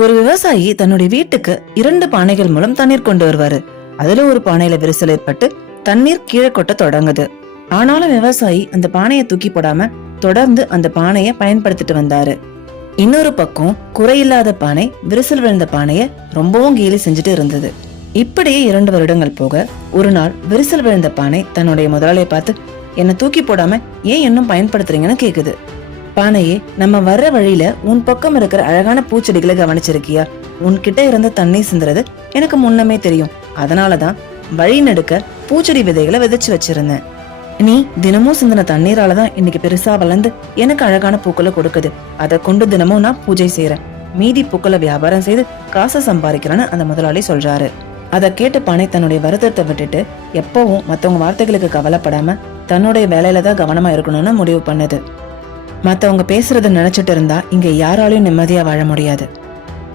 ஒரு விவசாயி தன்னுடைய வீட்டுக்கு 2 பானைகள் மூலம் தண்ணீர் கொண்டு வருவாரு. அதுல ஒரு பானையில விரிசல் ஏற்பட்டு தண்ணீர் கீழே கொட்ட தொடங்குது. ஆனாலும் விவசாயி அந்த பானையை தூக்கி போடாம தொடர்ந்து அந்த பானைய பயன்படுத்திட்டு வந்தாரு. இன்னொரு பக்கம் குறையில்லாத பானை விரிசல் விழுந்த பானைய ரொம்பவும் கேலி செஞ்சுட்டு இருந்தது. இப்படியே 2 வருடங்கள் போக ஒரு நாள் விரிசல் விழுந்த பானை தன்னுடைய முதலாளியை பார்த்து, என்ன தூக்கி போடாம ஏன் இன்னும் பயன்படுத்துறீங்கன்னு கேக்குது. பானையே, நம்ம வர்ற வழியில உன் பக்கம் இருக்கிற அழகான பூச்செடிகளை கவனிச்சிருக்கியா? உன்கிட்ட இருந்த தண்ணி சிந்துறது எனக்கு முன்னமே தெரியும். அதனாலதான் வழி நடுக்க பூச்செடி விதைகளை விதைச்சு வச்சிருந்தேன். நீ தினமும் சிந்தின தண்ணீராலதான் இன்னைக்கு பெருசா வளர்ந்து எனக்கு அழகான பூக்களை கொடுக்குது. அதை கொண்டு தினமும் நான் பூஜை செய்யறேன். மீதி பூக்களை வியாபாரம் செய்து காசை சம்பாதிக்கிறேன்னு அந்த முதலாளி சொல்றாரு. அதை கேட்டு பானை தன்னுடைய வருத்தத்தை விட்டுட்டு எப்பவும் மத்தவங்க வார்த்தைகளுக்கு கவலைப்படாம தன்னுடைய வேலையில தான் கவனமா இருக்கணும்னு முடிவு பண்ணுது. மத்தவங்க பேசுறத நினைச்சிட்டு இருந்தா இங்க யாராலையும் நிம்மதியா வாழ முடியாது.